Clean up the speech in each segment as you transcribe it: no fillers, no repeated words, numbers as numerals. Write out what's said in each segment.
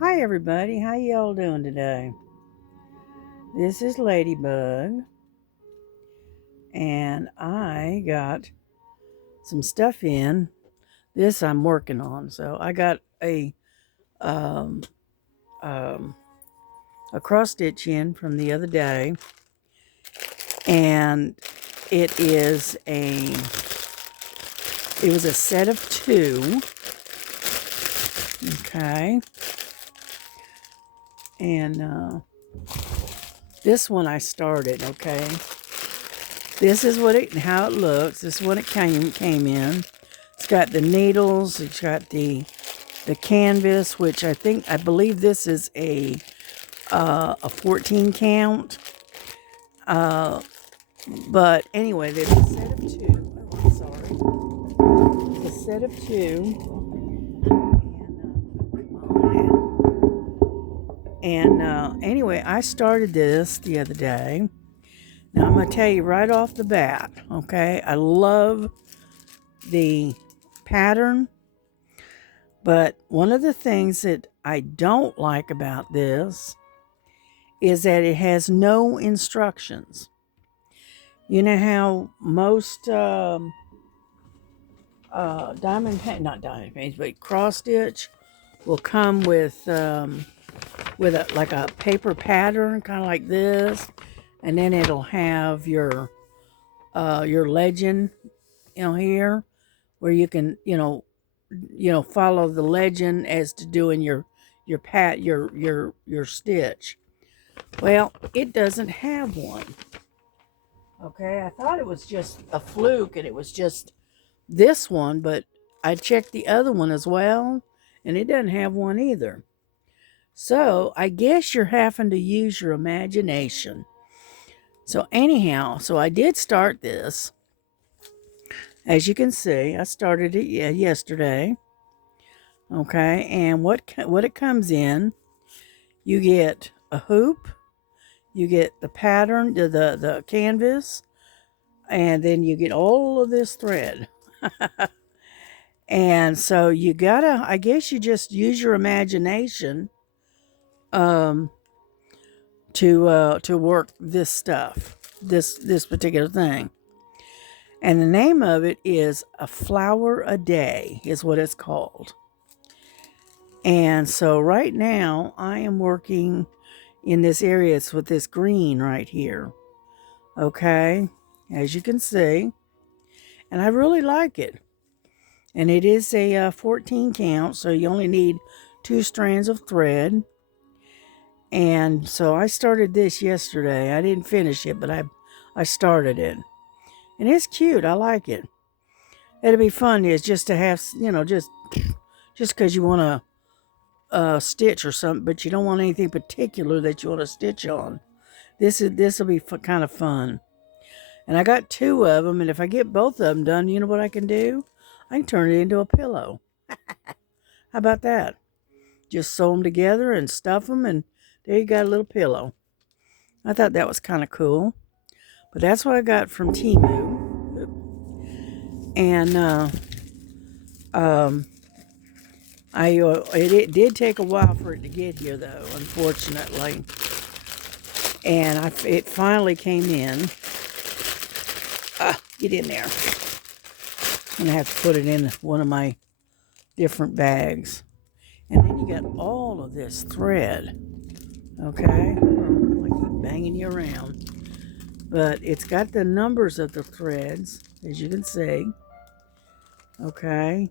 Hi everybody, how y'all doing today? This is Ladybug, and I got some stuff in. This I'm working on. So I got um, um, a cross stitch in from the other day, and it is it was a set of two. Okay, and this one I started. Okay, this is how it looks. This is what it came in. It's got the needles. It's got the canvas, which I believe this is a 14 count. Uh, but anyway, there's a set of two. Oh, I'm sorry. It's a set of two. And anyway, I started this the other day. Now I'm gonna tell you right off the bat. Okay, I love the pattern, but one of the things that I don't like about this is that it has no instructions. You know how most not diamond paints, but cross stitch will come with a like a paper pattern, kind of like this, and then it'll have your legend, here, where you can follow the legend as to doing your stitch. Well, it doesn't have one. Okay, I thought it was just a fluke and it was just this one, but I checked the other one as well and it doesn't have one either. So I guess you're having to use your imagination. So, anyhow, so I did start this. As you can see, I started it yesterday. Okay, and what it comes in, you get a hoop, you get the pattern, the canvas, and then you get all of this thread. And so you gotta, I guess you just use your imagination um, to work this stuff, this particular thing. And the name of it is A Flower a Day, is what it's called. And so right now I am working in this area. It's with this green right here. Okay, as you can see, and I really like it. And it is a 14 count, so you only need 2 strands of thread. And so I started this yesterday. I didn't finish it, but I started it. And it's cute. I like it. It'll be fun is just to have, just because you want to stitch or something, but you don't want anything particular that you want to stitch on. This will be kind of fun. And I got 2 of them, and if I get both of them done, you know what I can do? I can turn it into a pillow. How about that? Just sew them together and stuff them, and there you got a little pillow. I thought that was kind of cool. But that's what I got from Temu. And um, it did take a while for it to get here, though, unfortunately. And it finally came in. Get in there. I'm going to have to put it in one of my different bags. And then you got all of this thread. Okay? Oh, I keep banging you around. But it's got the numbers of the threads, as you can see. Okay?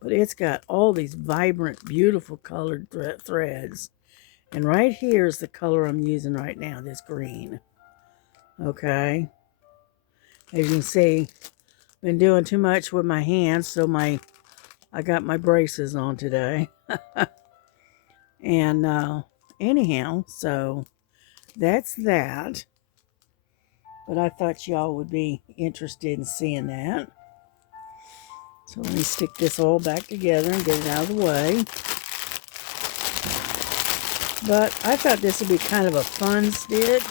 But it's got all these vibrant, beautiful colored threads. And right here is the color I'm using right now, this green. Okay? As you can see, I've been doing too much with my hands, so I got my braces on today. And anyhow, so that's that. But I thought y'all would be interested in seeing that. So let me stick this all back together and get it out of the way. But I thought this would be kind of a fun stitch.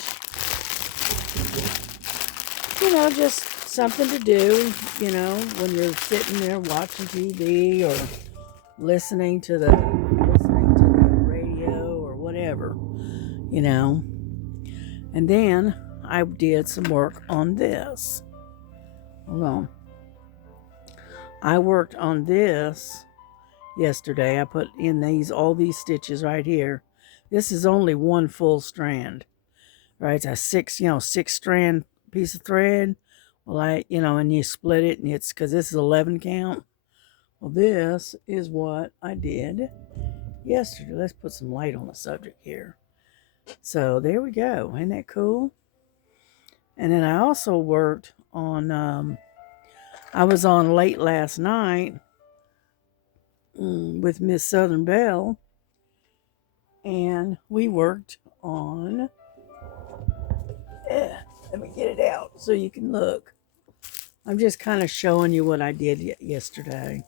Just something to do, when you're sitting there watching TV or listening to the whatever, you know. And then I did some work on this. Hold on. I worked on this yesterday. I put in all these stitches right here. This is only one full strand, right? It's a 6-strand piece of thread. Well, and you split it, and it's because this is 11 count. Well, this is what I did yesterday. Let's put some light on the subject here. So there we go. Isn't that cool? And then I also worked on, I was on late last night with Miss Southern Belle, and we worked on, let me get it out so you can look. I'm just kind of showing you what I did yesterday,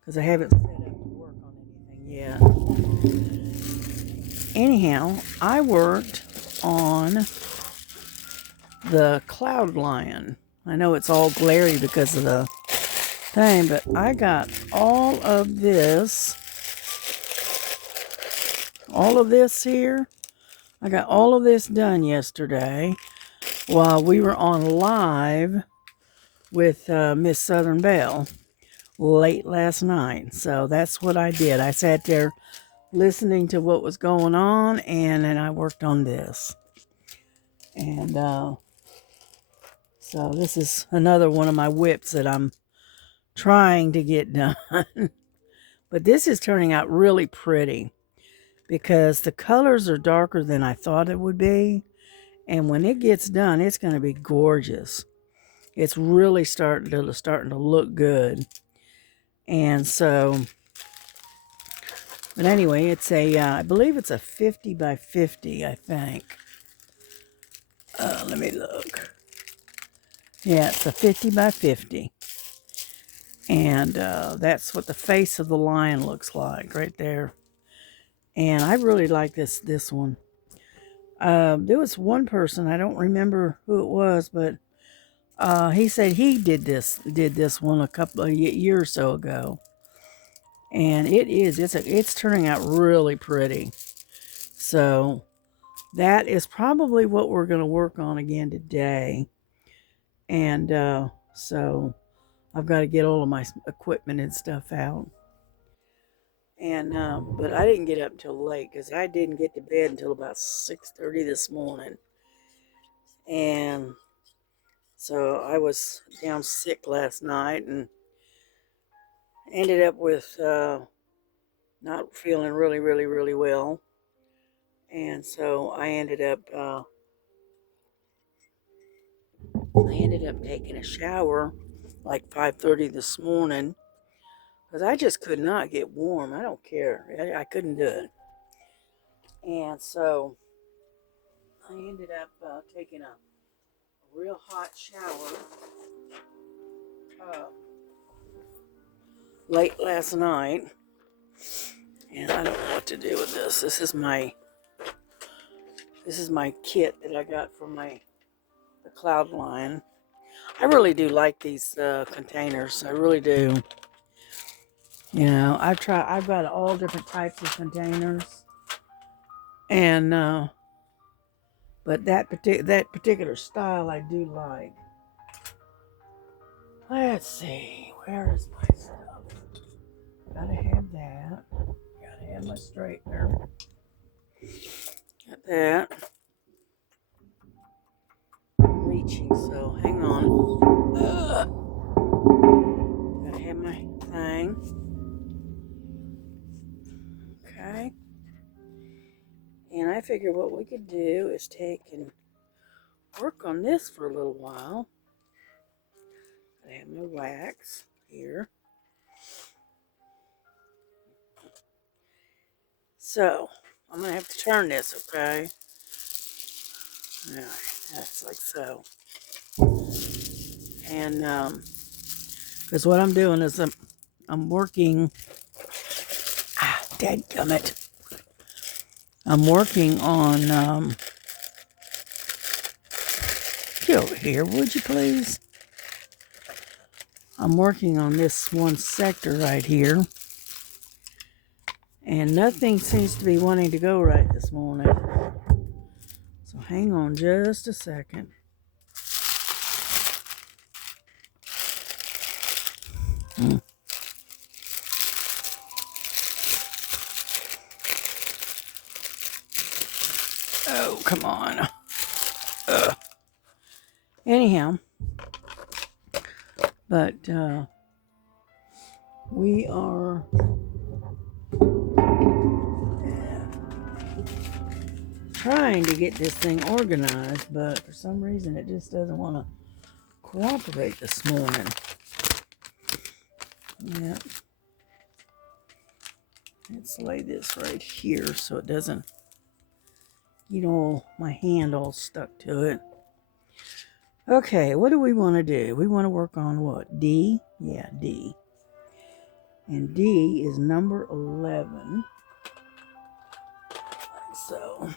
because I haven't set up to work on anything yet. Anyhow, I worked on the Cloud Lion. I know it's all glary because of the thing, but I got all of this here. I got all of this done yesterday while we were on live with Miss Southern Belle late last night. So that's what I did. I sat there listening to what was going on, and then I worked on this. And so this is another one of my whips that I'm trying to get done. But this is turning out really pretty because the colors are darker than I thought it would be. And when it gets done, it's going to be gorgeous. It's really starting to look good. And so, but anyway, it's I believe it's a 50 by 50, I think. Let me look. Yeah, it's a 50 by 50. And that's what the face of the lion looks like right there. And I really like this one. There was one person, I don't remember who it was, but he said he did this one a couple of years or so ago. And it's turning out really pretty. So that is probably what we're going to work on again today. And so I've got to get all of my equipment and stuff out. And but I didn't get up until late because I didn't get to bed until about 6:30 this morning. And so I was down sick last night and ended up with not feeling really, really, really well. And so I ended up taking a shower like 5:30 this morning because I just could not get warm. I don't care. I couldn't do it. And so I ended up taking a real hot shower late last night. And I don't know what to do with this. This is my kit that I got from the Cloud Lion. I really do like these containers. I really do. You know, I've got all different types of containers, and but that particular style I do like. Let's see, where is my stuff? Gotta have that. Gotta have my straightener. Got that. I'm reaching, so hang on. Gotta have my thing. Okay. And I figure what we could do is take and work on this for a little while. I have my wax here. So, I'm going to have to turn this, okay? Alright, that's like so. And, because what I'm doing is I'm working, dadgummit. I'm working on, get over here, would you please? I'm working on this one sector right here. And nothing seems to be wanting to go right this morning. So hang on just a second. Oh, come on. Anyhow, but we are trying to get this thing organized, but for some reason it just doesn't want to cooperate this morning. Yeah. Let's lay this right here so it doesn't get all my hand all stuck to it. Okay, what do we want to do? We want to work on what? D? Yeah, D. And D is number 11. So,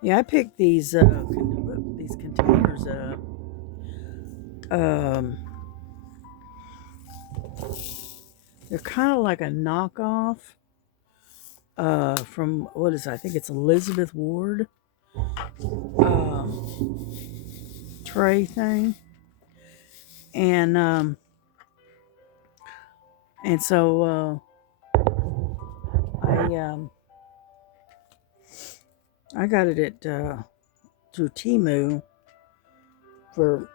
yeah, I picked these containers up. They're kind of like a knockoff from, what is it? I think it's Elizabeth Ward tray thing. And so I got it at through Temu for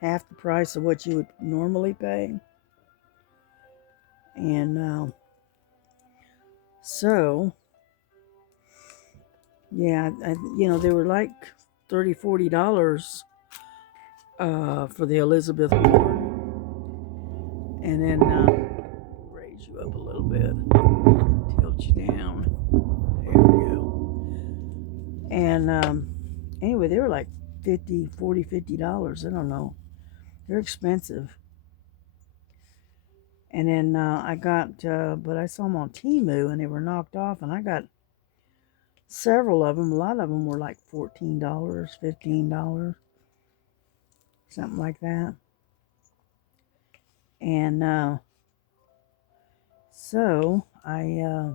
half the price of what you would normally pay. And so yeah, they were like $30-$40 for the Elizabeth Ward. And then raise you up a little bit, tilt you down. There we go. And anyway, they were like $50 I don't know. They're expensive. And then I got, but I saw them on Temu and they were knocked off, and I got several of them. A lot of them were like $14, $15, something like that. And so I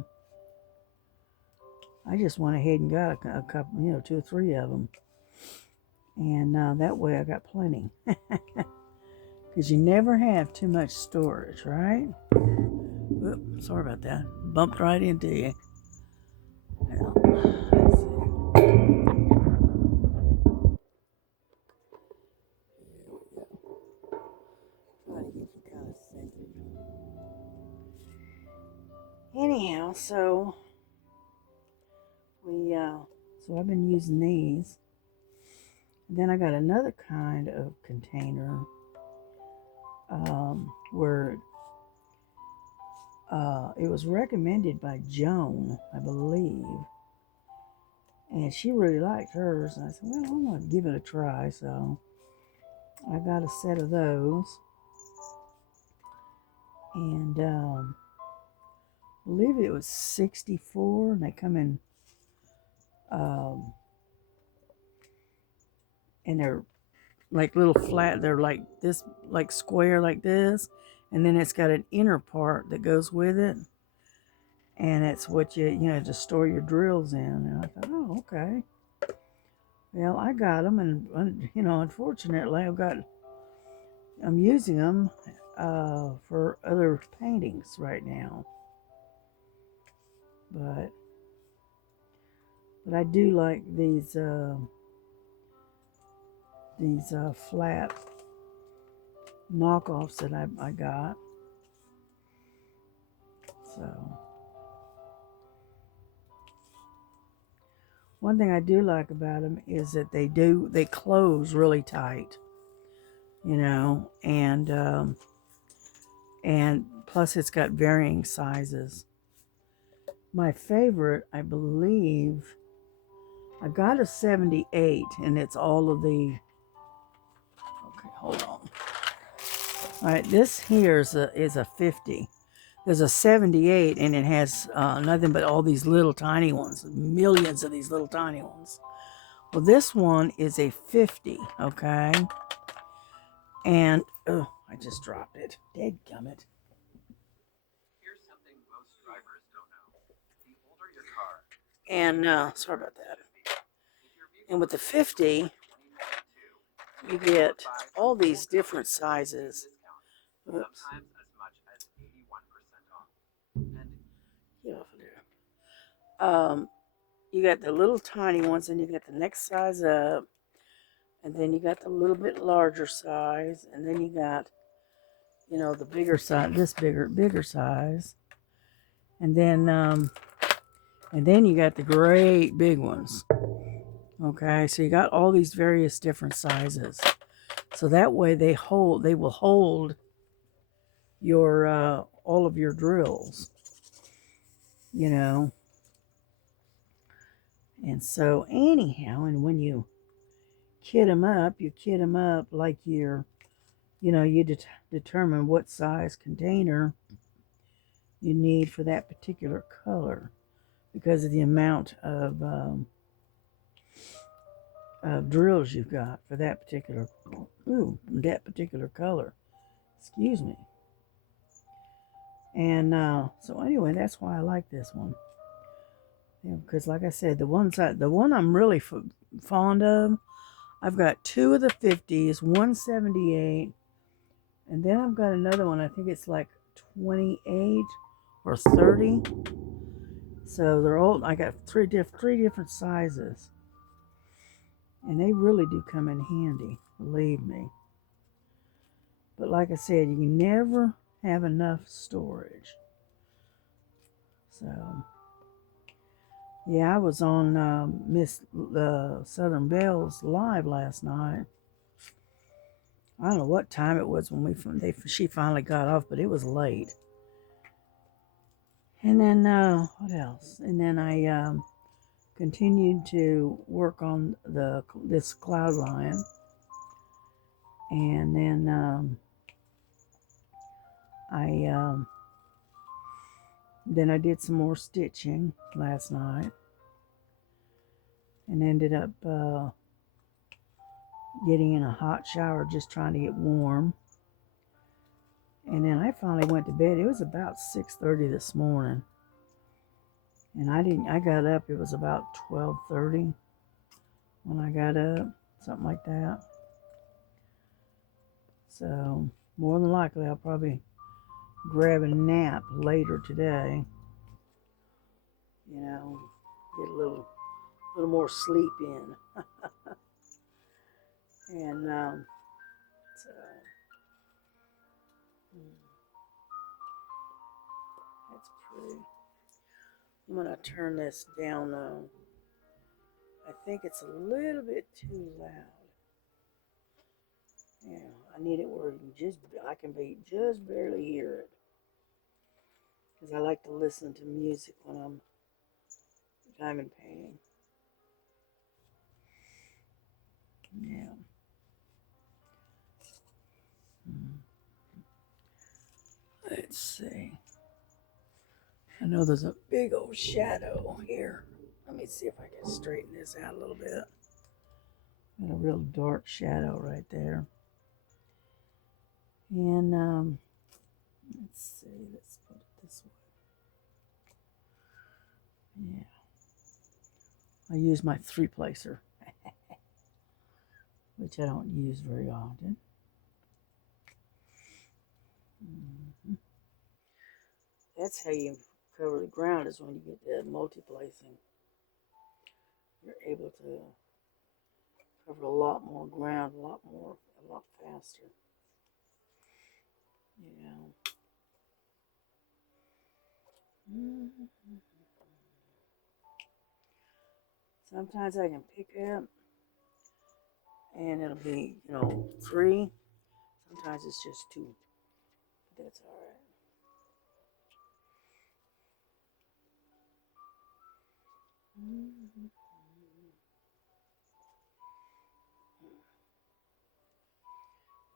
just went ahead and got a couple, 2 or 3 of them. And that way I got plenty. Because you never have too much storage, right? Oops, sorry about that. Bumped right into you. Well, let's see. Try to get you kind of centered. Anyhow, so I've been using these. Then I got another kind of container where it was recommended by Joan, I believe. And she really liked hers. And I said, well, I'm going to give it a try. So I got a set of those. And I believe it was 64. And they come in, and they're like little flat. They're like this, like square like this. And then it's got an inner part that goes with it. And it's what you just store your drills in. And I thought, oh, okay. Well, I got them, and unfortunately, I'm using them for other paintings right now. But I do like these flat knockoffs that I got. So one thing I do like about them is that they close really tight, and plus it's got varying sizes. My favorite, I believe, I got a 78, and it's all of the, okay, hold on. All right, this here is a 50. There's a 78, and it has nothing but all these little tiny ones, millions of these little tiny ones. Well, this one is a 50, okay? And, oh, I just dropped it. Dadgummit. Here's something most drivers don't know. And sorry about that. And with the 50, you get all these different sizes. Oops. Get off of there. You got the little tiny ones, and you got the next size up, and then you got the little bit larger size, and then you got, the bigger size, this bigger size, and then you got the great big ones. Okay, so you got all these various different sizes, so that way they will hold your all of your drills, you know. And so anyhow, and when you kit them up, like you determine what size container you need for that particular color because of the amount of drills you've got for that particular color. Excuse me. And so anyway, that's why I like this one. Because like I said, the one I'm really fond of, I've got two of the 50s, 178, and then I've got another one. I think it's like 28 or 30. So they're all. I got three different sizes, and they really do come in handy. Believe me. But like I said, you can never have enough storage. So yeah, I was on Miss Southern Belle's live last night. I don't know what time it was when she finally got off, but it was late. And then what else? And then I continued to work on this cloud lion, and then I did some more stitching last night, and ended up getting in a hot shower, just trying to get warm. And then I finally went to bed. It was about 6:30 this morning. And I got up, it was about 12:30 when I got up, something like that. So more than likely I'll probably grab a nap later today. Get a little more sleep in. And so that's pretty. I'm gonna turn this down. I think it's a little bit too loud. Yeah, I need it where I can just barely hear it. Because I like to listen to music when I'm diamond painting. Yeah. Let's see. I know there's a big old shadow here. Let me see if I can straighten this out a little bit. Got a real dark shadow right there. And let's see. Let's put it this way. Yeah. I use my 3-placer, which I don't use very often. That's how you cover the ground, is when you get the multi-placing. You're able to cover a lot more ground, a lot faster. Sometimes I can pick up and it'll be, 3. Sometimes it's just 2. But that's all right.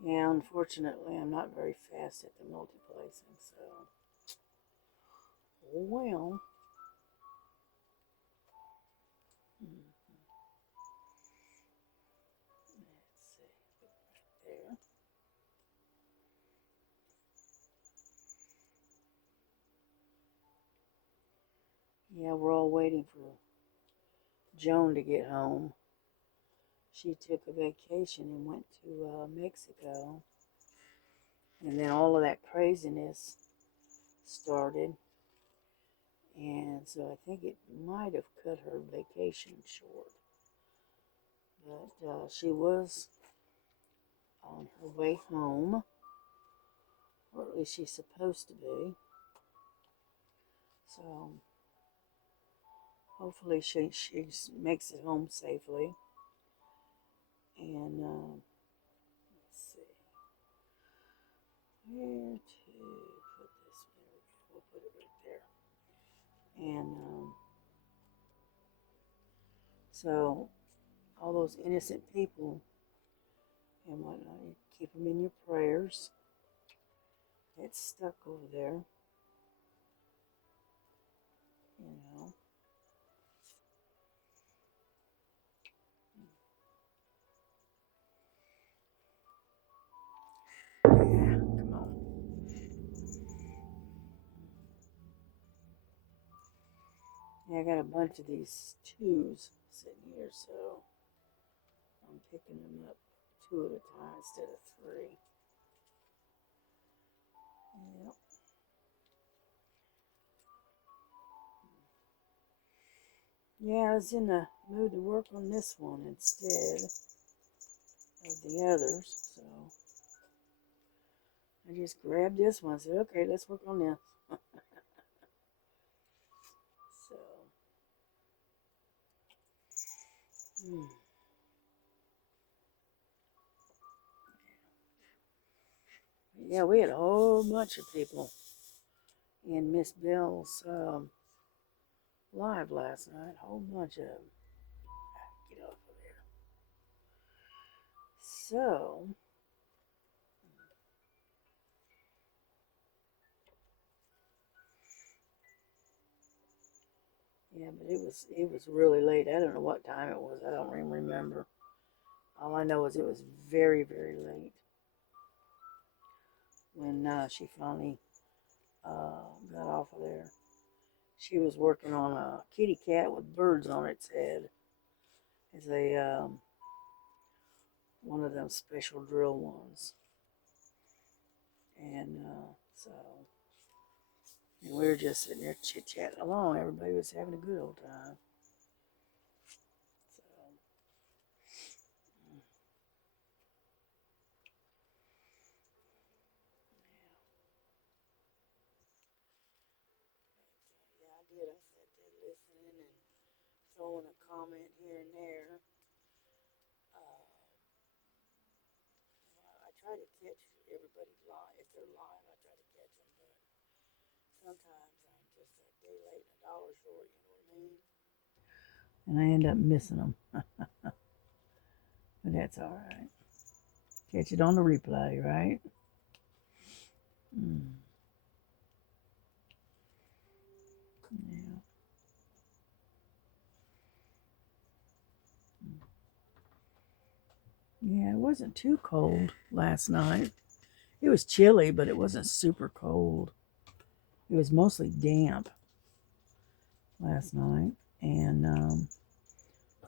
Yeah, unfortunately, I'm not very fast at the multi-placing, so. Oh well. Let's see. Right there. Yeah, we're all waiting for Joan to get home. She took a vacation and went to Mexico. And then all of that craziness started. And so I think it might have cut her vacation short. But she was on her way home, or at least she's supposed to be. So hopefully she makes it home safely. And let's see where to put this. We'll put it right there. And so all those innocent people and whatnot, you keep them in your prayers. It's stuck over there, you know. Yeah, come on. Yeah, I got a bunch of these twos sitting here, so I'm picking them up two at a time instead of three. Yep. Yeah, I was in the mood to work on this one instead of the others, so I just grabbed this one and said, okay, let's work on this. So, hmm. Yeah, we had a whole bunch of people in Miss Bell's live last night. A whole bunch of them. Get off of there. So, yeah, but it was really late. I don't know what time it was. I don't even remember. All I know is it was very, very late when she finally got off of there. She was working on a kitty cat with birds on its head. It's a one of them special drill ones, and so and we were just sitting there chit chatting along. Everybody was having a good old time. So yeah, I did. I sat there listening and throwing a comment here and there. Uh, I try to catch everybody's line if they're lying. I try to catch them, but sometimes I'm just a day late and a dollar short. You know what I mean? And I end up missing them, but that's all right. Catch it on the replay, right? Mm, yeah. Yeah, it wasn't too cold last night. It was chilly, but it wasn't super cold. It was mostly damp last night. And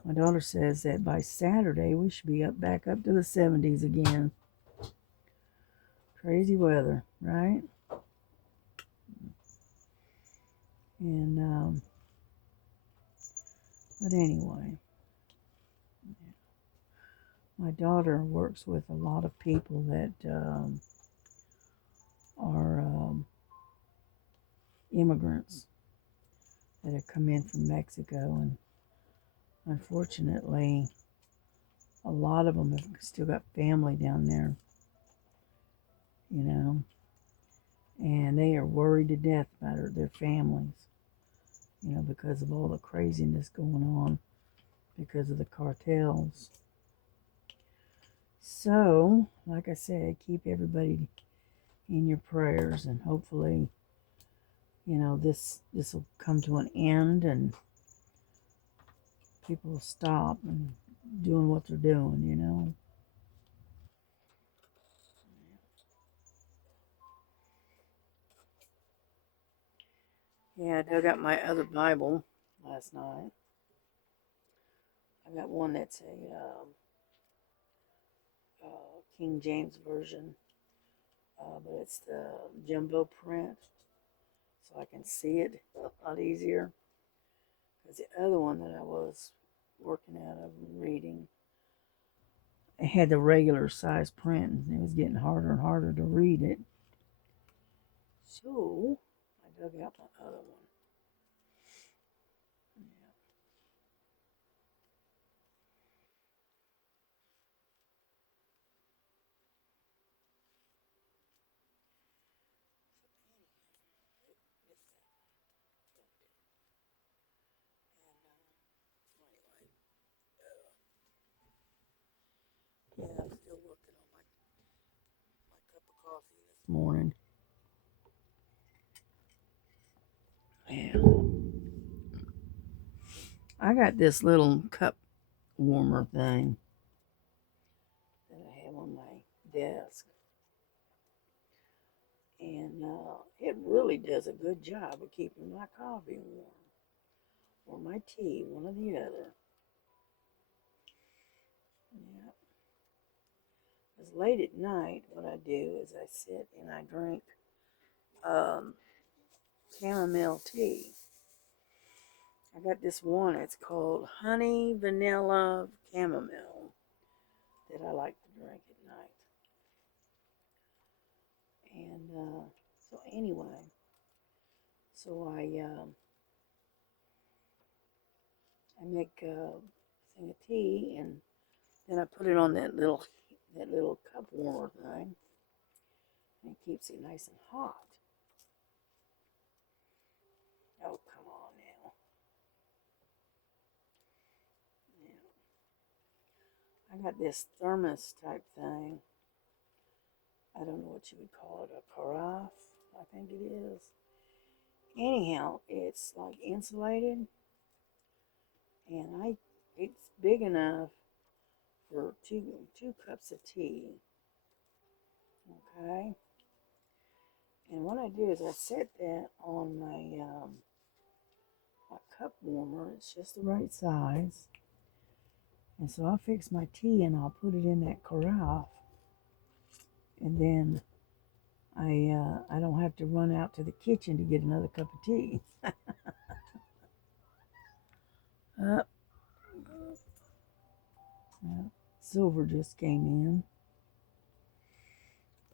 my daughter says that by Saturday we should be back up to the 70s again. Crazy weather, right? And but anyway, my daughter works with a lot of people that are immigrants that have come in from Mexico, and unfortunately, a lot of them have still got family down there, you know, and they are worried to death about their families, you know, because of all the craziness going on because of the cartels. So, like I said, keep everybody in your prayers, and hopefully, you know, this will come to an end and people will stop and doing what they're doing, you know. Yeah, I dug up my other Bible last night I got one that's a King James version, but it's the jumbo print, so I can see it a lot easier. Because the other one that I was working out of and reading, it had the regular size print, and it was getting harder and harder to read it. So I dug out my other one. Yeah. Anyway, yeah, I'm still working on my cup of coffee this morning. Yeah. I got this little cup warmer thing that I have on my desk, and it really does a good job of keeping my coffee warm or my tea, one or the other. Yeah. Because late at night, what I do is I sit and I drink um, chamomile tea. I got this one. It's called honey vanilla chamomile that I like to drink at night. And so anyway, so I make a thing of tea, and then I put it on that little cup warmer thing, and it keeps it nice and hot. Oh, come on now. Yeah. I got this thermos type thing. I don't know what you would call it, a carafe, I think it is. Anyhow, it's like insulated, and it's big enough for two cups of tea. Okay, and what I do is I set that on my cup warmer. It's just the right size, and so I'll fix my tea and I'll put it in that carafe, and then I don't have to run out to the kitchen to get another cup of tea. uh, Silver just came in.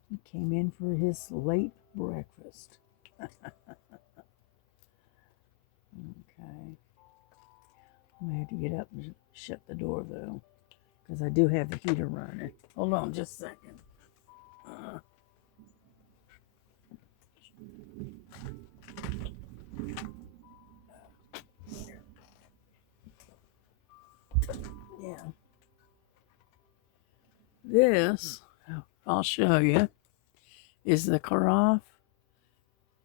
He came in for his late breakfast. Okay. I'm gonna have to get up and shut the door though, because I do have the heater running. Hold on just a second. Uh, yeah. This, I'll show you, is the carafe.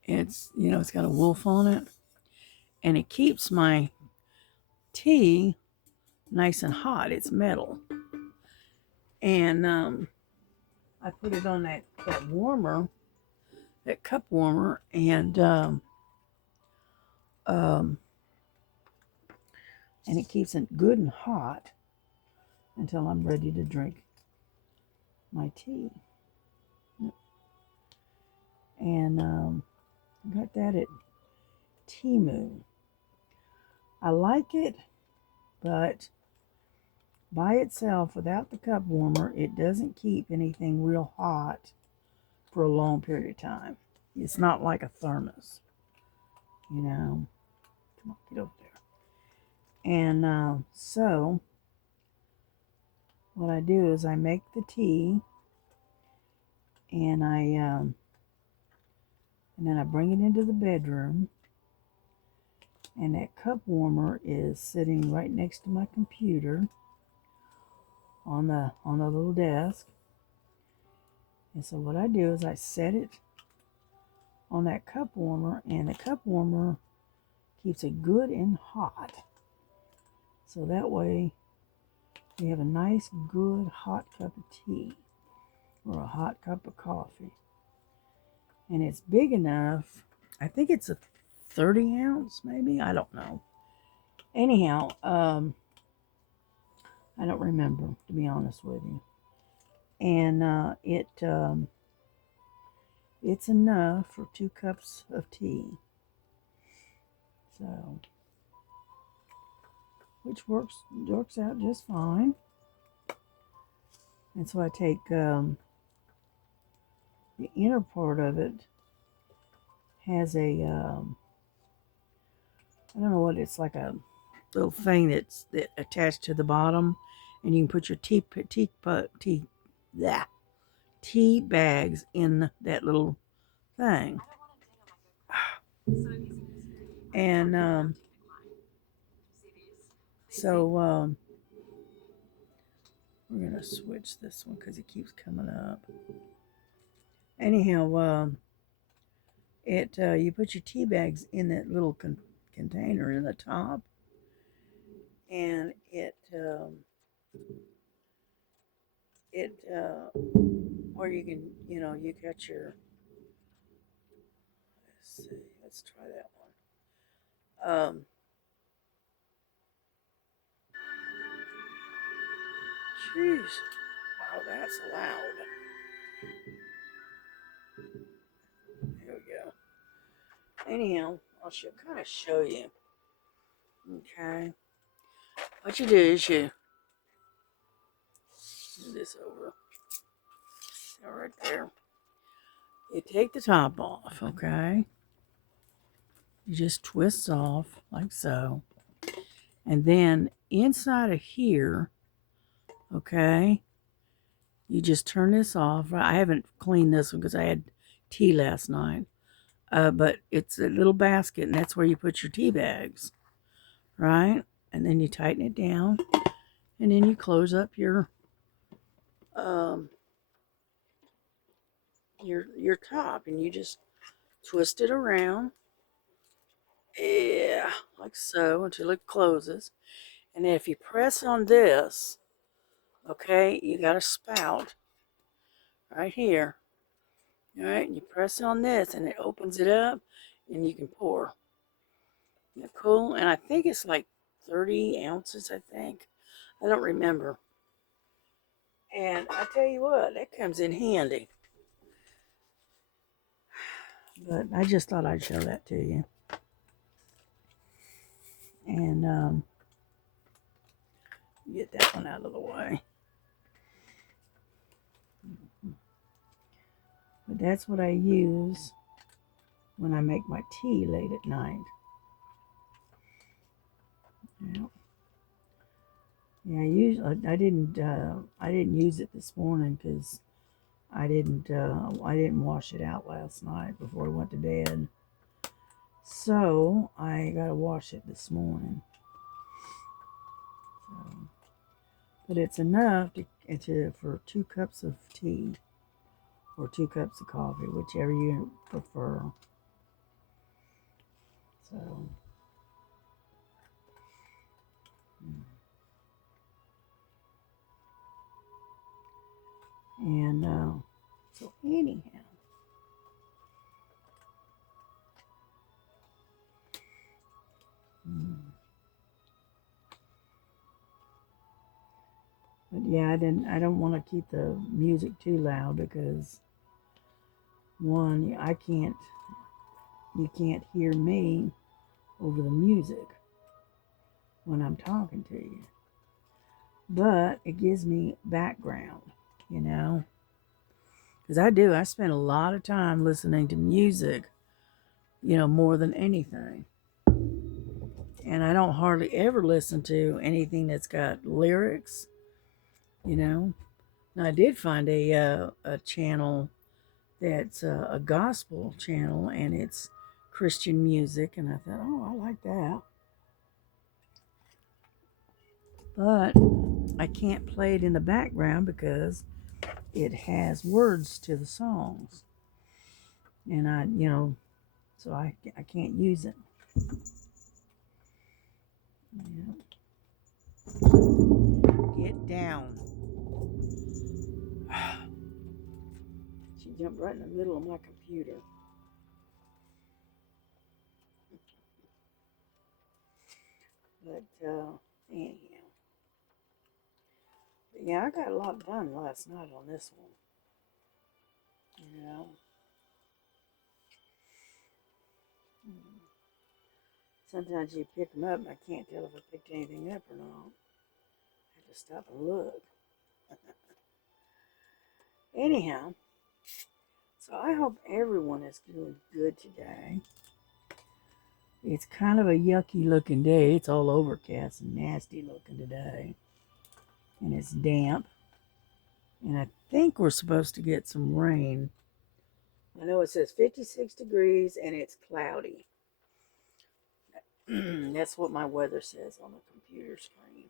It's got a wolf on it, and it keeps my tea nice and hot. It's metal. And I put it on that warmer, that cup warmer, um, and it keeps it good and hot until I'm ready to drink my tea. And I got that at Temu. I like it, but by itself, without the cup warmer, it doesn't keep anything real hot for a long period of time. It's not like a thermos, you know. Come on, get over there. And so what I do is I make the tea, and and then I bring it into the bedroom, and that cup warmer is sitting right next to my computer on the little desk. And so what I do is I set it on that cup warmer, and the cup warmer keeps it good and hot. So that way you have a nice, good, hot cup of tea or a hot cup of coffee. And it's big enough. I think it's a 30 ounce, maybe. I don't know. Anyhow, I don't remember, to be honest with you. And it's enough for 2 cups of tea. So, which works out just fine. And so I take the inner part of it has a I don't know what it's like, a little thing that attached to the bottom, and you can put your tea bags in that little thing. And so we're gonna switch this one because it keeps coming up. Anyhow, you put your tea bags in that little container in the top, and or you can, you got your, let's try that one. Jeez, wow, that's loud. Here we go. Anyhow, I should kind of show you. Okay, what you do is you move this over, right there. You take the top off, okay? You just twist off like so. And then inside of here, okay, you just turn this off. I haven't cleaned this one because I had tea last night. But it's a little basket, and that's where you put your tea bags, right? And then you tighten it down, and then you close up um, your top, and you just twist it around, yeah, like so, until it closes. And then if you press on this, okay, you got a spout right here. All right, and you press on this, and it opens it up, and you can pour. Isn't that cool? And I think it's like 30 ounces, I think. I don't remember. And I tell you what, that comes in handy. But I just thought I'd show that to you. And get that one out of the way. But that's what I use when I make my tea late at night. Yeah. Yeah, I didn't use it this morning because I didn't wash it out last night before I went to bed. So I gotta wash it this morning. So, but it's enough for 2 cups of tea or 2 cups of coffee, whichever you prefer. So, and so anyhow, but yeah, I don't want to keep the music too loud because one, you can't hear me over the music when I'm talking to you. But it gives me background, you know, because I spend a lot of time listening to music, more than anything. And I don't hardly ever listen to anything that's got lyrics, you know. And I did find a channel that's a gospel channel, and it's Christian music, and I thought, oh, I like that. But I can't play it in the background because it has words to the songs, and so I can't use it. Yeah. Get down. She jumped right in the middle of my computer. But anyhow, Yeah, I got a lot done last night on this one. You know, sometimes you pick them up and I can't tell if I picked anything up or not. I have to stop and look. Anyhow, so I hope everyone is doing good today. It's kind of a yucky looking day. It's all overcast and nasty looking today. And it's damp. And I think we're supposed to get some rain. I know it says 56 degrees and it's cloudy. That's what my weather says on the computer screen.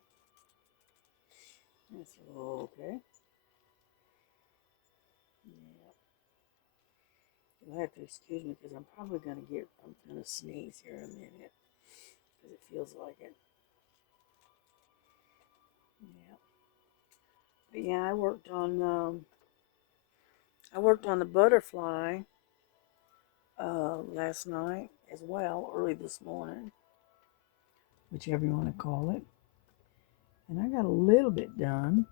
That's okay. Yeah. You'll have to excuse me because I'm gonna sneeze here in a minute because it feels like it. Yeah. But yeah, I worked on the butterfly last night as well, early this morning, whichever you want to call it. And I got a little bit done.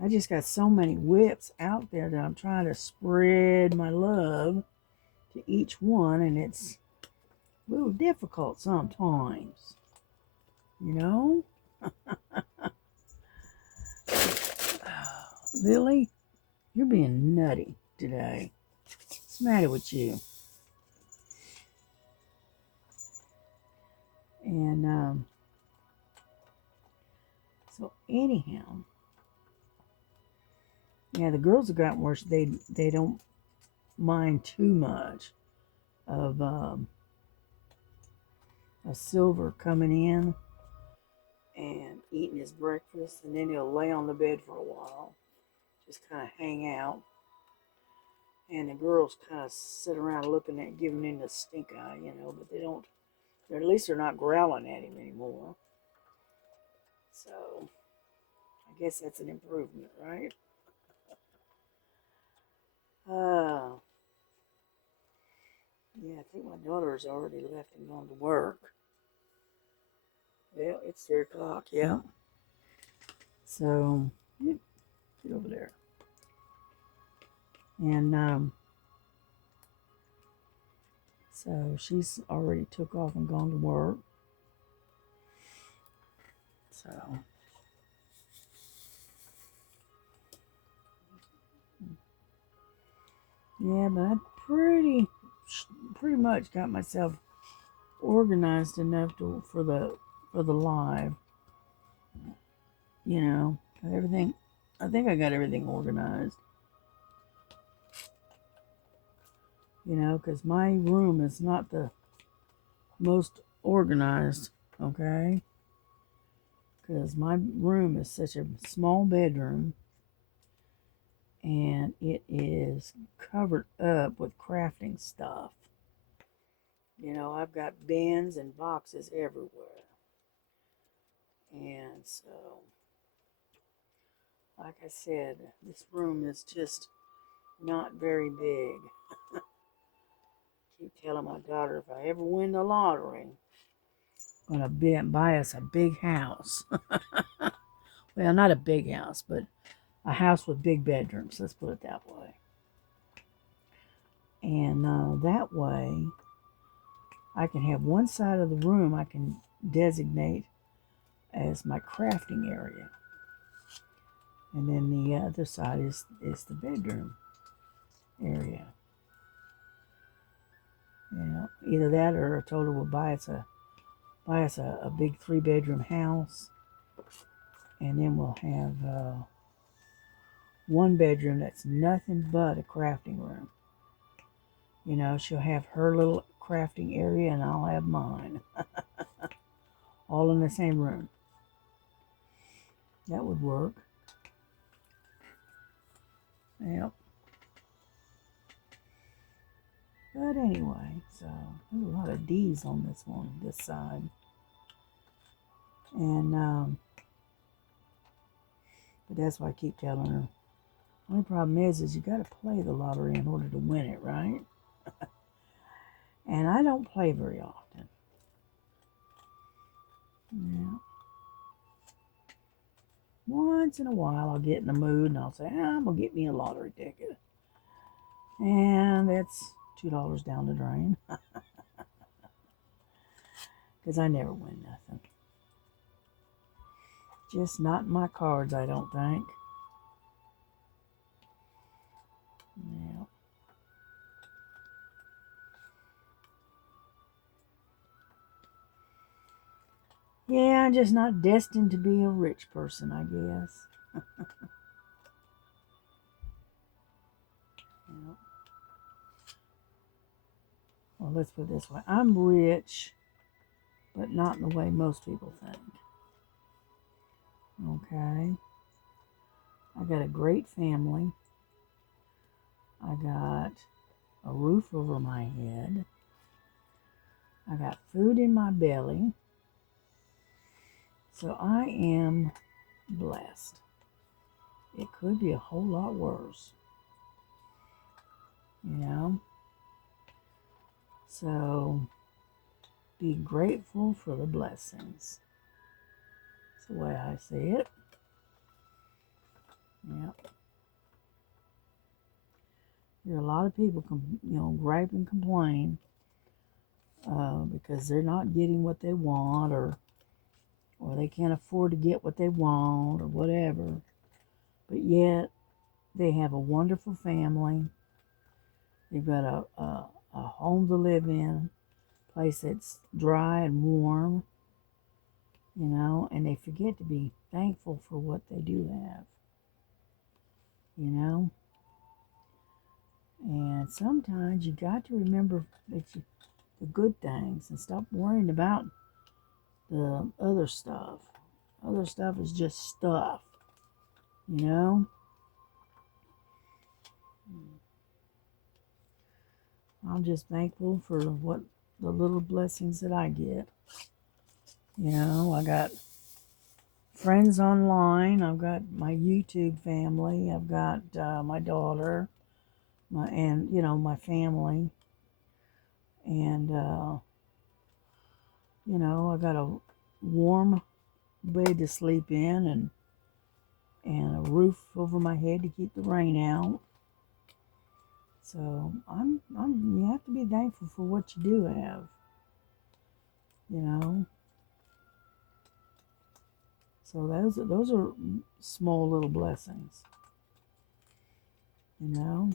I just got so many whips out there that I'm trying to spread my love to each one, and it's a little difficult sometimes, you know? Lily, you're being nutty today. What's the matter with you? And so anyhow, yeah, the girls have gotten worse. They don't mind too much of a Silver coming in and eating his breakfast, and then he'll lay on the bed for a while, just kind of hang out. And the girls kind of sit around looking at, giving him the stink eye, but they don't, at least they're not growling at him anymore. So I guess that's an improvement, right? Uh, yeah, I think my daughter's already left and gone to work. Well, it's 3 o'clock, yeah. So, yeah, get over there. And so she's already took off and gone to work. So, yeah, but I pretty much got myself organized enough for the live. Everything. I think I got everything organized. Because my room is not the most organized. Okay, because my room is such a small bedroom, and it is covered up with crafting stuff. I've got bins and boxes everywhere. And so, like I said, this room is just not very big. Keep telling my daughter if I ever win the lottery, I'm gonna buy us a big house. Well, not a big house, but a house with big bedrooms. Let's put it that way. And that way, I can have one side of the room I can designate as my crafting area, and then the other side is the bedroom area. Either that, or I told her we'll buy us a big 3-bedroom house, and then we'll have one bedroom that's nothing but a crafting room. She'll have her little crafting area, and I'll have mine, all in the same room. That would work. Yep. But anyway, so there's a lot of D's on this side. And, but that's why I keep telling her. Only problem is you got to play the lottery in order to win it, right? And I don't play very often. Yeah. once in a while I'll get in the mood and I'll say, I'm going to get me a lottery ticket. And that's $2 down the drain. Because I never win nothing. Just not in my cards, I don't think. Yeah. Yeah, I'm just not destined to be a rich person, I guess. Yeah. Well, let's put it this way. I'm rich, but not in the way most people think. Okay. I got a great family. I got a roof over my head. I got food in my belly. So I am blessed. It could be a whole lot worse. You know? So be grateful for the blessings. That's the way I see it. Yep. There are a lot of people, gripe and complain because they're not getting what they want, or they can't afford to get what they want, or whatever. But yet, they have a wonderful family. They've got a home to live in, a place that's dry and warm, and they forget to be thankful for what they do have, And sometimes you got to remember the good things and stop worrying about the other stuff. Other stuff is just stuff, you know? I'm just thankful for what the little blessings that I get. I got friends online. I've got my YouTube family. I've got my daughter, my family, and I got a warm bed to sleep in, and a roof over my head to keep the rain out. So you have to be thankful for what you do have. So those are small little blessings. And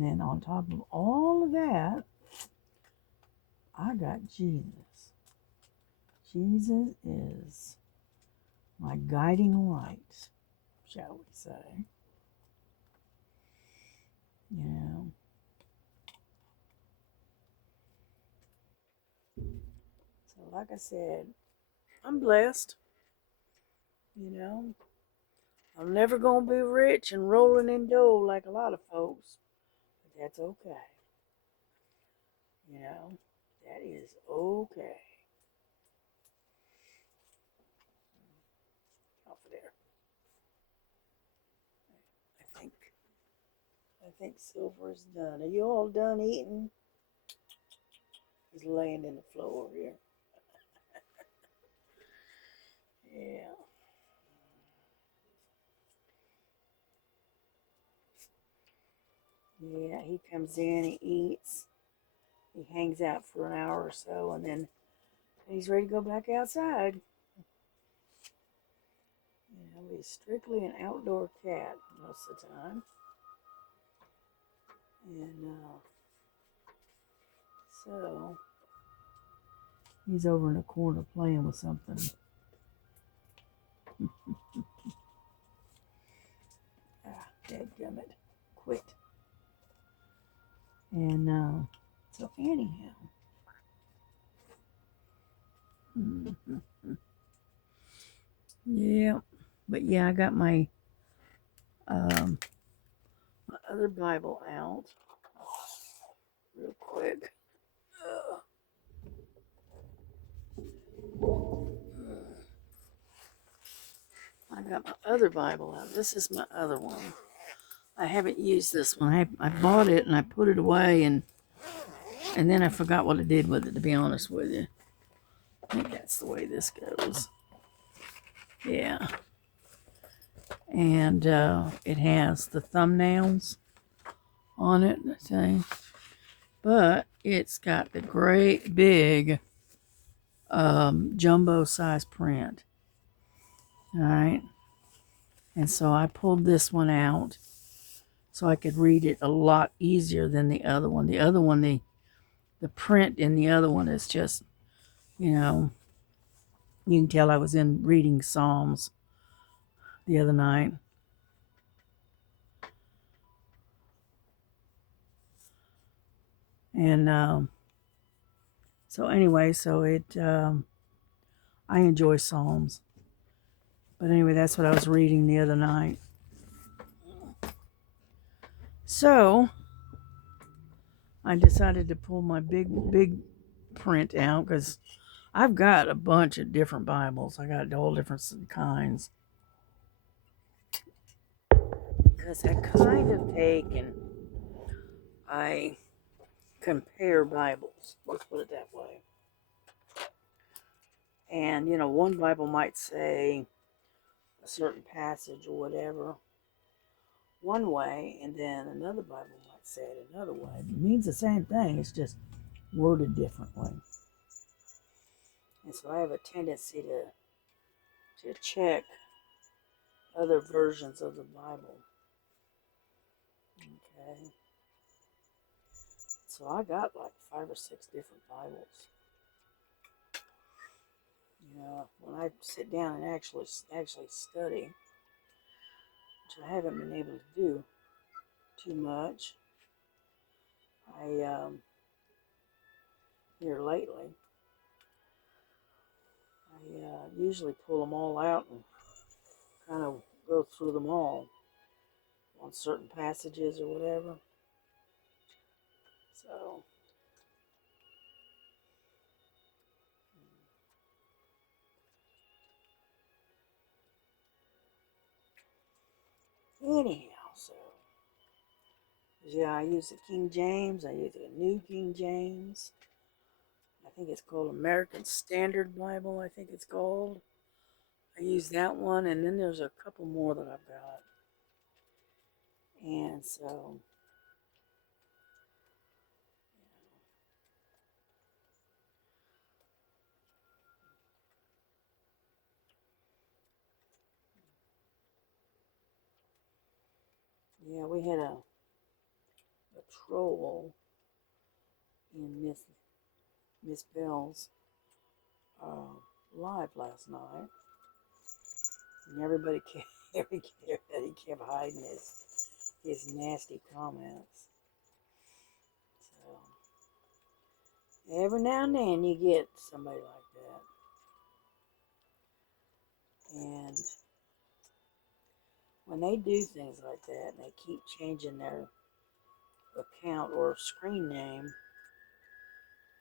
then on top of all of that, I got Jesus. Jesus is my guiding light, shall we say. So like I said, I'm blessed. I'm never going to be rich and rolling in dough like a lot of folks. But that's okay. That is okay. Off of there. I think Silver's done. Are you all done eating? He's laying in the floor here. Yeah. Yeah, he comes in, he eats, he hangs out for an hour or so, and then he's ready to go back outside. He's strictly an outdoor cat most of the time. And so he's over in the corner playing with something. Dadgummit. Quit. And so anyhow. Yeah. But yeah, I got my other Bible out real quick. I got my other Bible out. This is my other one. I haven't used this one. I bought it and I put it away, and then I forgot what I did with it, to be honest with you. think that's the way this goes. Yeah. And it has the thumbnails on it, say. But it's got the great big jumbo size print. All right. And so I pulled this one out so I could read it a lot easier than the other one. The other one, the print in the other one is just, you know, you can tell I was in reading Psalms the other night. And so anyway, I enjoy Psalms. But anyway, that's what I was reading the other night. So I decided to pull my big print out because I've got a bunch of different Bibles. I got all different kinds. Because I kind of take and I compare Bibles. Let's put it that way. And, one Bible might say a certain passage or whatever one way, and then another Bible might say it another way. It means the same thing, it's just worded differently. And so I have a tendency to check other versions of the Bible. Okay. So I got like 5 or 6 different Bibles. When I sit down and actually study, which I haven't been able to do too much, here lately, I usually pull them all out and kind of go through them all on certain passages or whatever. So, anyhow, yeah, I use the King James. I use the New King James. I think it's called American Standard Bible, I think it's called. I use that one, and then there's a couple more that I've got. And so, yeah, we had a troll in Miss Bell's live last night, and everybody kept hiding his nasty comments. So every now and then you get somebody like that, and when they do things like that, and they keep changing their account or screen name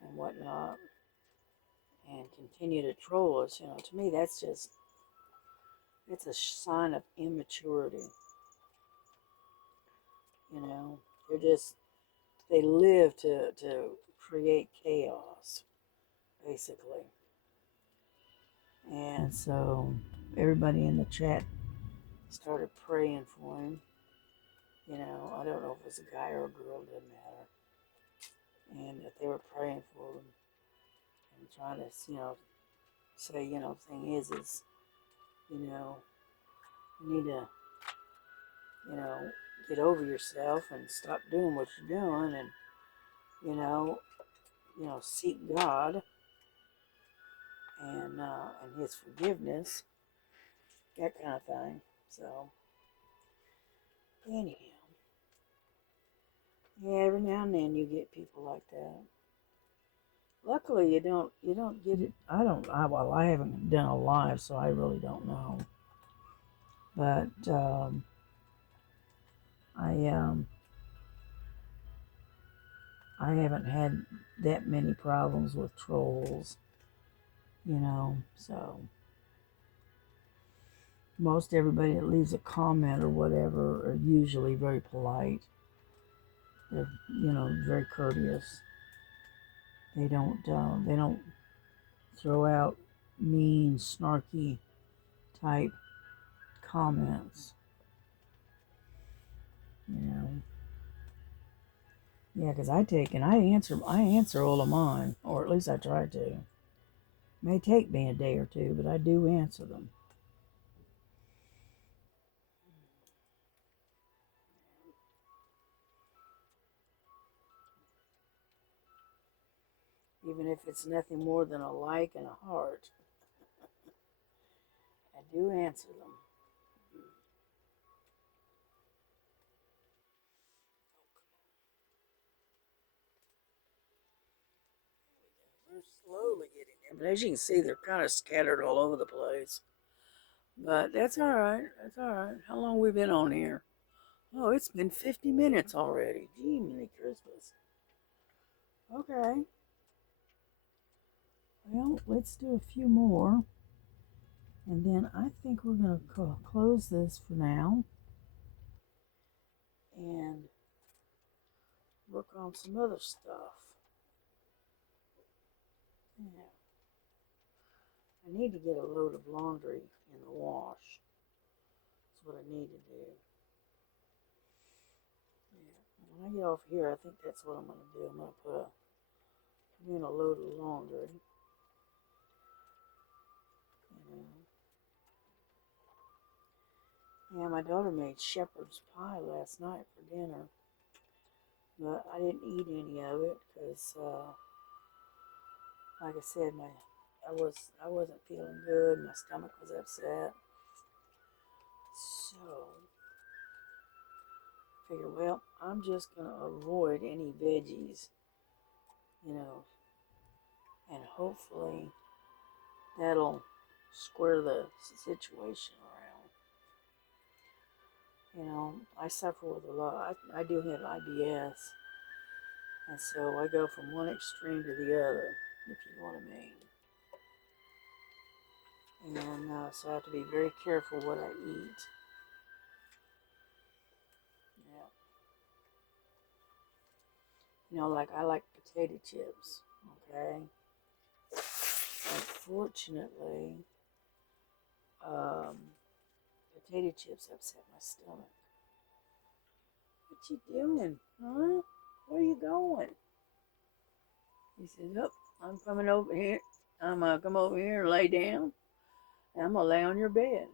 and whatnot, and continue to troll us, to me it's a sign of immaturity. They live to create chaos, basically. And so everybody in the chat started praying for him. I don't know if it was a guy or a girl, it doesn't matter. And that they were praying for him and trying to, say, thing is, you need to, get over yourself and stop doing what you're doing and, seek God and His forgiveness, that kind of thing. So, anyhow, yeah, every now and then you get people like that. Luckily, you don't get it. I haven't done a live, so I really don't know. But I haven't had that many problems with trolls, so most everybody that leaves a comment or whatever are usually very polite. They're, very courteous. They don't throw out mean, snarky type comments. You know, yeah, because I answer all of mine, or at least I try to. May take me a day or two, but I do answer them. Even if it's nothing more than a like and a heart, I do answer them. We're slowly getting there, but as you can see, they're kind of scattered all over the place. But that's all right. That's all right. How long we been on here? Oh, it's been 50 minutes already. Gee, many Christmas. Okay. Well, let's do a few more. And then I think we're going to close this for now and work on some other stuff. Yeah. I need to get a load of laundry in the wash. That's what I need to do. Yeah. When I get off here, I think that's what I'm going to do. I'm going to put in a load of laundry. You know. Yeah, my daughter made shepherd's pie last night for dinner, but I didn't eat any of it because, like I said, I wasn't feeling good. My stomach was upset, so I figured, well, I'm just gonna avoid any veggies, you know, and hopefully that'll square the situation around. You know, I suffer with a lot. I do have IBS, and so I go from one extreme to the other, if you know what I mean. And so I have to be very careful what I eat. Yeah. You know, like I like potato chips. Okay. Unfortunately, um, potato chips upset my stomach. What you doing, huh? Where you going? He says, "Oh, I'm coming over here. I'm gonna come over here and lay down. And I'm gonna lay on your bed."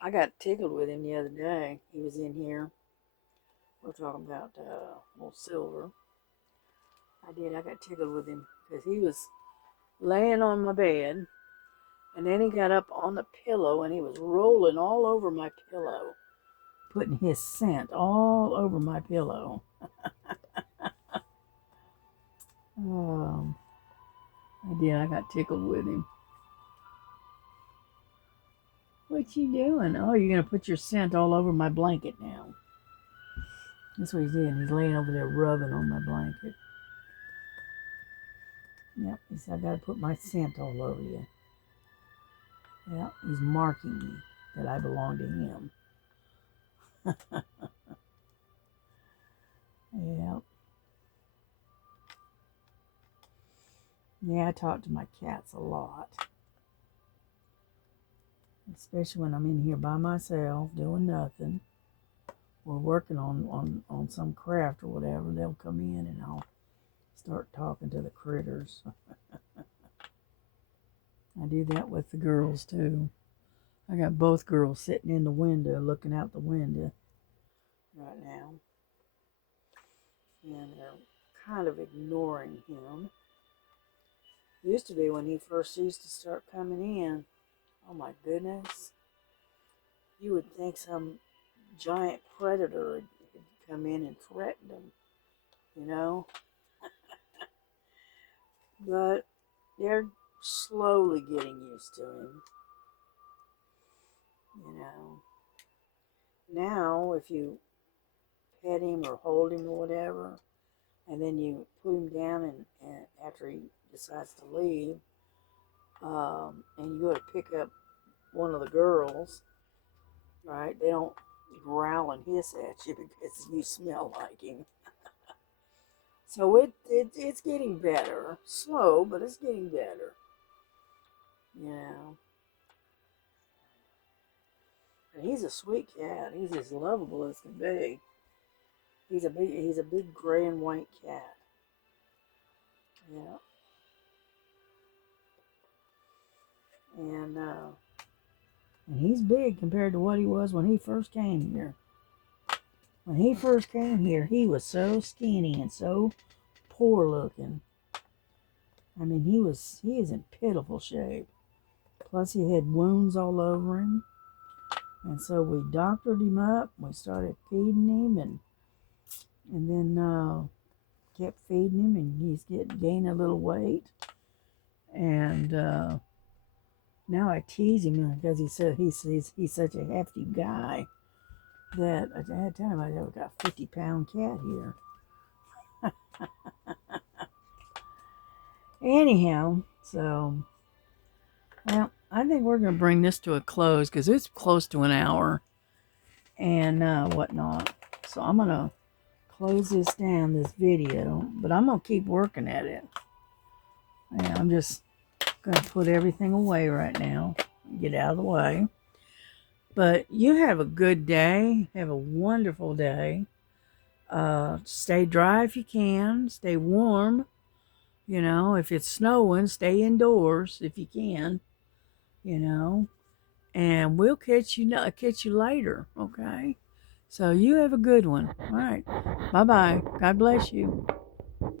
I got tickled with him the other day. He was in here. We're talking about old Silver. I did. I got tickled with him because he was laying on my bed, and then he got up on the pillow and he was rolling all over my pillow, putting his scent all over my pillow. Um, I did. I got tickled with him. What you doing? Oh, you're gonna put your scent all over my blanket now. That's what he's doing. He's laying over there rubbing on my blanket. Yep, he said I gotta put my scent all over you. Yeah, he's marking me that I belong to him. Yeah. Yeah, I talk to my cats a lot. Especially when I'm in here by myself doing nothing. Or working on some craft or whatever. They'll come in and I'll start talking to the critters. I do that with the girls too. I got both girls sitting in the window looking out the window right now. And they're kind of ignoring him. Used to be when he first used to start coming in. Oh my goodness. You would think some giant predator had come in and threatened him, you know? But they're slowly getting used to him, you know. Now, if you pet him or hold him or whatever, and then you put him down and after he decides to leave, and you go to pick up one of the girls, right? They don't growl and hiss at you because you smell like him. So it's getting better, slow, but it's getting better. you know. And he's a sweet cat. He's as lovable as can be. He's a big gray and white cat. Yeah. And he's big compared to what he was when he first came here. When he first came here, he was so skinny and so poor looking. I mean, he is in pitiful shape. Plus, he had wounds all over him. And so we doctored him up. We started feeding him, and then kept feeding him, and he's gaining a little weight. And now I tease him because he said he's such a hefty guy that I had to tell him I've got a 50-pound cat here. Anyhow, so well, I think we're gonna bring this to a close because it's close to an hour and whatnot. So I'm gonna close this down, this video, but I'm gonna keep working at it. And I'm just gonna put everything away right now, get out of the way. But you have a good day. Have a wonderful day. Stay dry if you can. Stay warm. You know, if it's snowing, stay indoors if you can. You know, and we'll catch you later. Okay. So you have a good one. All right. Bye bye. God bless you.